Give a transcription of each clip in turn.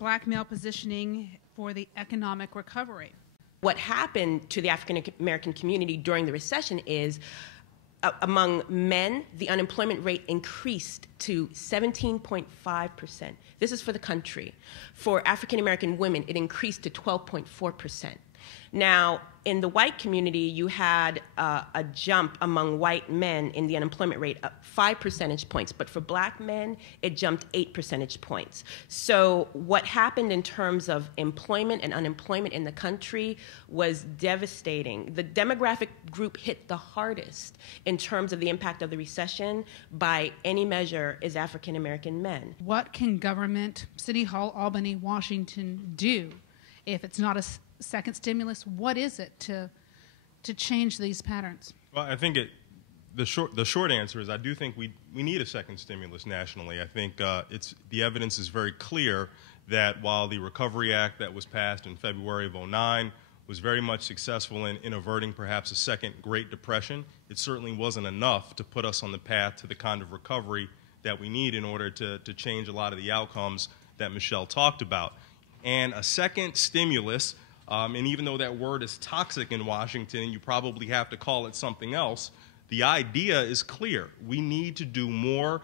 black male positioning for the economic recovery? What happened to the African American community during the recession is among men, the unemployment rate increased to 17.5%. This is for the country. For African American women, it increased to 12.4%. Now, in the white community, you had a jump among white men in the unemployment rate up 5 percentage points, but for black men, it jumped 8 percentage points. So what happened in terms of employment and unemployment in the country was devastating. The demographic group hit the hardest in terms of the impact of the recession by any measure is African American men. What can government, City Hall, Albany, Washington do if it's not a second stimulus? What is it to change these patterns? Well, I think the short answer is I do think we need a second stimulus nationally. I think the evidence is very clear that while the Recovery Act that was passed in February of '09 was very much successful in averting perhaps a second Great Depression, it certainly wasn't enough to put us on the path to the kind of recovery that we need in order to change a lot of the outcomes that Michelle talked about. And a second stimulus, and even though that word is toxic in Washington, you probably have to call it something else, the idea is clear. We need to do more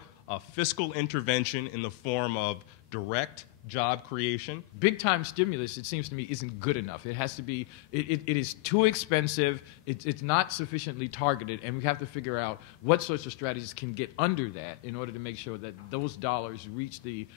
fiscal intervention in the form of direct job creation. Big-time stimulus, it seems to me, isn't good enough. It has to be, it is too expensive, it's not sufficiently targeted, and we have to figure out what sorts of strategies can get under that in order to make sure that those dollars reach the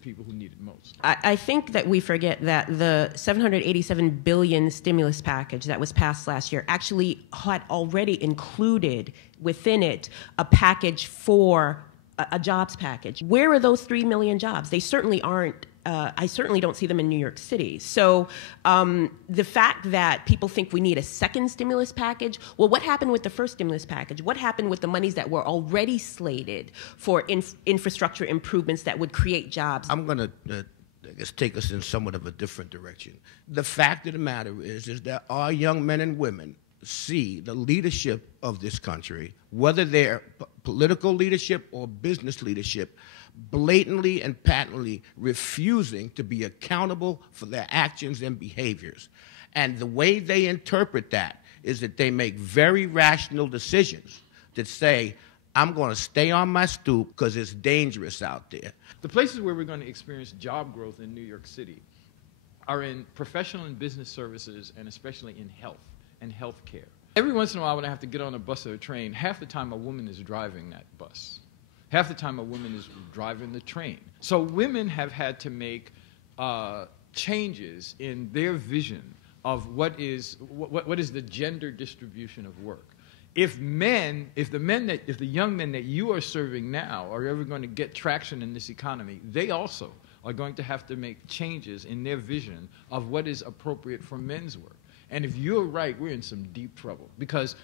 people who need it most. I think that we forget that the $787 billion stimulus package that was passed last year actually had already included within it a package for a jobs package. Where are those 3 million jobs? They certainly aren't. I certainly don't see them in New York City. So the fact that people think we need a second stimulus package, well, what happened with the first stimulus package? What happened with the monies that were already slated for infrastructure improvements that would create jobs? I'm going to, I guess, take us in somewhat of a different direction. The fact of the matter is that our young men and women see the leadership of this country, whether they're political leadership or business leadership, blatantly and patently refusing to be accountable for their actions and behaviors. And the way they interpret that is that they make very rational decisions that say, I'm going to stay on my stoop because it's dangerous out there. The places where we're going to experience job growth in New York City are in professional and business services, and especially in health and health care. Every once in a while when I have to get on a bus or a train, half the time a woman is driving that bus. Half the time a woman is driving the train. So women have had to make changes in their vision of what is the gender distribution of work. If the young men that you are serving now are ever going to get traction in this economy, they also are going to have to make changes in their vision of what is appropriate for men's work. And if you're right, we're in some deep trouble because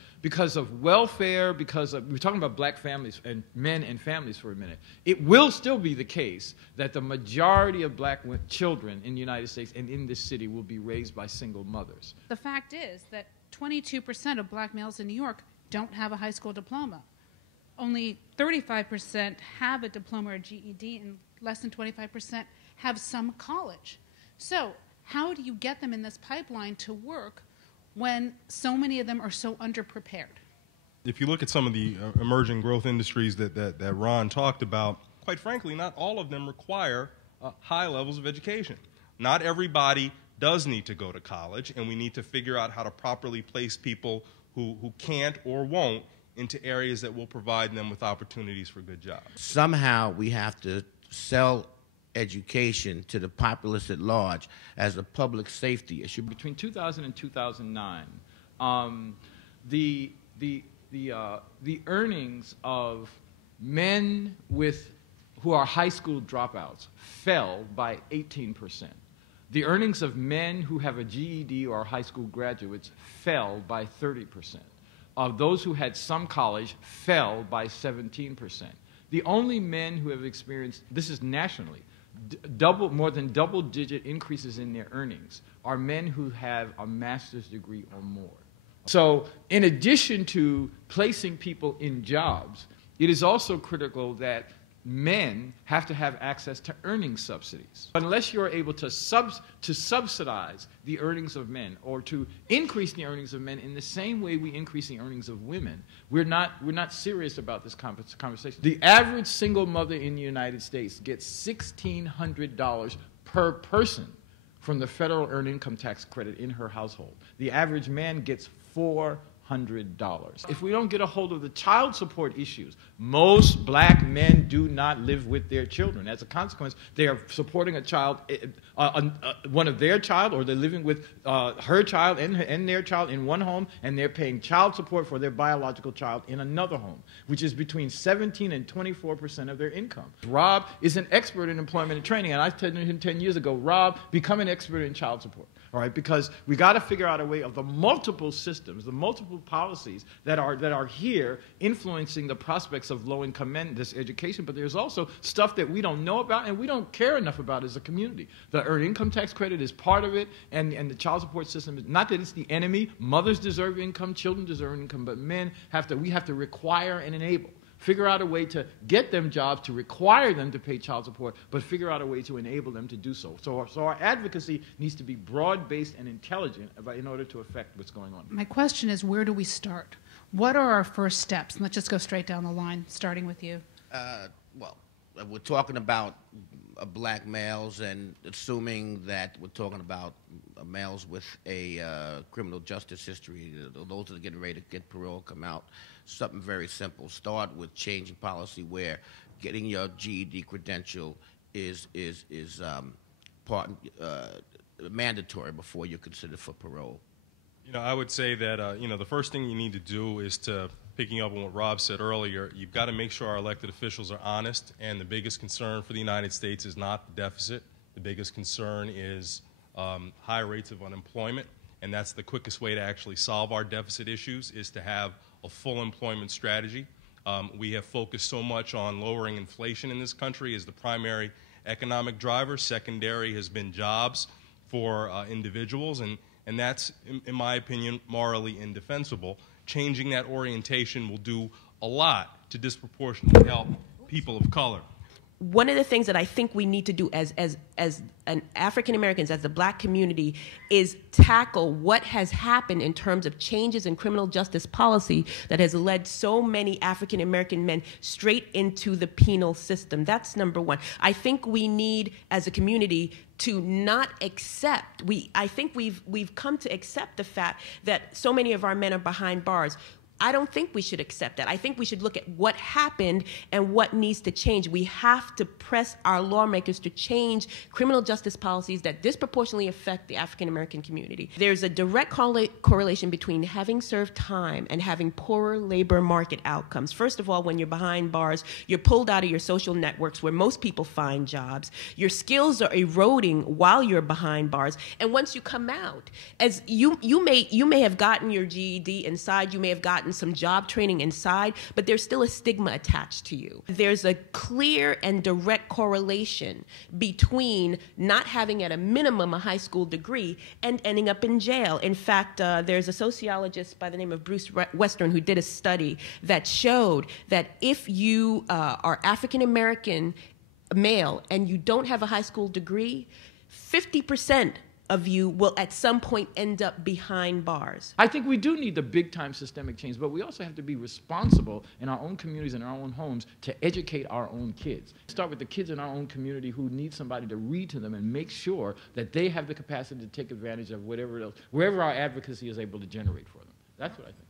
of welfare, we're talking about black families and men and families for a minute. It will still be the case that the majority of black children in the United States and in this city will be raised by single mothers. The fact is that 22% of black males in New York don't have a high school diploma. Only 35% have a diploma or GED, and less than 25% have some college. So how do you get them in this pipeline to work when so many of them are so underprepared? If you look at some of the emerging growth industries that Ron talked about, quite frankly, not all of them require high levels of education. Not everybody does need to go to college, and we need to figure out how to properly place people who can't or won't into areas that will provide them with opportunities for good jobs. Somehow we have to sell education to the populace at large as a public safety issue. Between 2000 and 2009, the earnings of men who are high school dropouts fell by 18%. The earnings of men who have a GED or high school graduates fell by 30%. Of those who had some college fell by 17%. The only men who have experienced, this is nationally, more than double-digit increases in their earnings are men who have a master's degree or more. So in addition to placing people in jobs, it is also critical that men have to have access to earning subsidies. Unless you're able to subsidize the earnings of men or to increase the earnings of men in the same way we increase the earnings of women, we're not serious about this conversation. The average single mother in the United States gets $1,600 per person from the federal earned income tax credit in her household. The average man gets $400. If we don't get a hold of the child support issues, most black men do not live with their children. As a consequence, they are supporting a child, one of their child, or they're living with her child and their child in one home, and they're paying child support for their biological child in another home, which is between 17 and 24% of their income. Rob is an expert in employment and training, and I told him 10 years ago, Rob, become an expert in child support. All right, because we got to figure out a way of the multiple systems, the multiple policies that are here influencing the prospects of low-income men, this education, but there's also stuff that we don't know about and we don't care enough about as a community. The earned income tax credit is part of it, and the child support system is not that it's the enemy. Mothers deserve income, children deserve income, but men we have to require and enable. Figure out a way to get them jobs, to require them to pay child support, but figure out a way to enable them to do so. So our advocacy needs to be broad-based and intelligent in order to affect what's going on. My question is, where do we start? What are our first steps? And let's just go straight down the line, starting with you. Well, we're talking about black males, and assuming that we're talking about males with a criminal justice history, those that are getting ready to get parole, come out. Something very simple. Start with changing policy where getting your GED credential is mandatory before you're considered for parole. You know, I would say that the first thing you need to do is to, picking up on what Rob said earlier, you've got to make sure our elected officials are honest, and the biggest concern for the United States is not the deficit. The biggest concern is high rates of unemployment, and that's the quickest way to actually solve our deficit issues, is to have a full employment strategy. We have focused so much on lowering inflation in this country as the primary economic driver. Secondary has been jobs for individuals, and that's, in my opinion, morally indefensible. Changing that orientation will do a lot to disproportionately help people of color. One of the things that I think we need to do as an African Americans, as the black community, is tackle what has happened in terms of changes in criminal justice policy that has led so many African American men straight into the penal system. That's number one. I think we need, as a community, to not accept. I think we've come to accept the fact that so many of our men are behind bars. I don't think we should accept that. I think we should look at what happened and what needs to change. We have to press our lawmakers to change criminal justice policies that disproportionately affect the African American community. There's a direct correlation between having served time and having poorer labor market outcomes. First of all, when you're behind bars, you're pulled out of your social networks where most people find jobs. Your skills are eroding while you're behind bars. And once you come out, as you may have gotten your GED inside, you may have gotten some job training inside, but there's still a stigma attached to you. There's a clear and direct correlation between not having at a minimum a high school degree and ending up in jail. In fact, there's a sociologist by the name of Bruce Western who did a study that showed that if you are African American male and you don't have a high school degree, 50% of you will at some point end up behind bars. I think we do need the big-time systemic change, but we also have to be responsible in our own communities and our own homes to educate our own kids. Start with the kids in our own community who need somebody to read to them and make sure that they have the capacity to take advantage of whatever else, wherever our advocacy is able to generate for them. That's what I think.